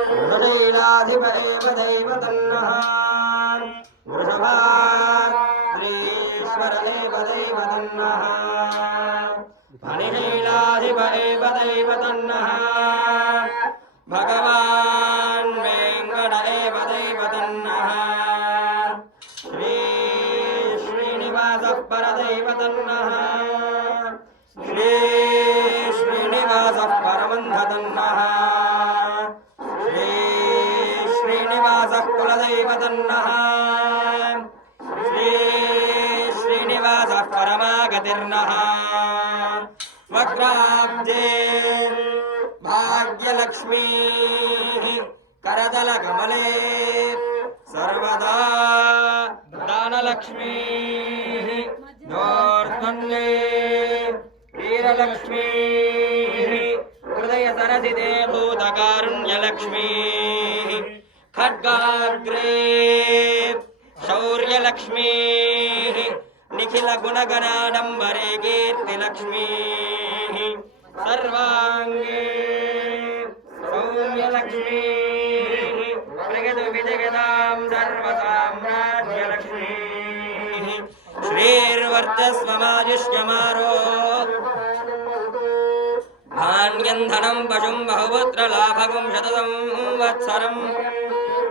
వృషణైరాధిప ఏవ దైవతన్నః వృషభా శ్రీశ్వర ఏవ దైవతన్నః మణిశైలాధిప ఏవ దైవతన్నః భగవాన్ వెంకట ఏవ దైవతన్నః శ్రీనివాస కులదైవతన్నః శ్రీ శ్రీనివాస పరమాగతిర్నః వక్రాబ్జే భాగ్యలక్ష్మీ కరదల కమలే సర్వదా దానలక్ష్మీ దోర్ధన్యే వీరలక్ష్మీ హృదయ సరసి దేవూతకారుణ్యలక్ష్మీ ఖడ్గాగ్రే శౌర్యలక్ష్మీ. నిఖిల గుణగణాడంబరే కీర్తిలక్ష్మీ. సర్వాంగే సౌమ్యలక్ష్మీ. జగదు విజగదాం సర్వ సామ్రాజ్యలక్ష్మీ శ్రీర్వర్ధస్వమాయుష్యమారో ధాన్యం ధనం పశుం బహుపుత్ర లాభగం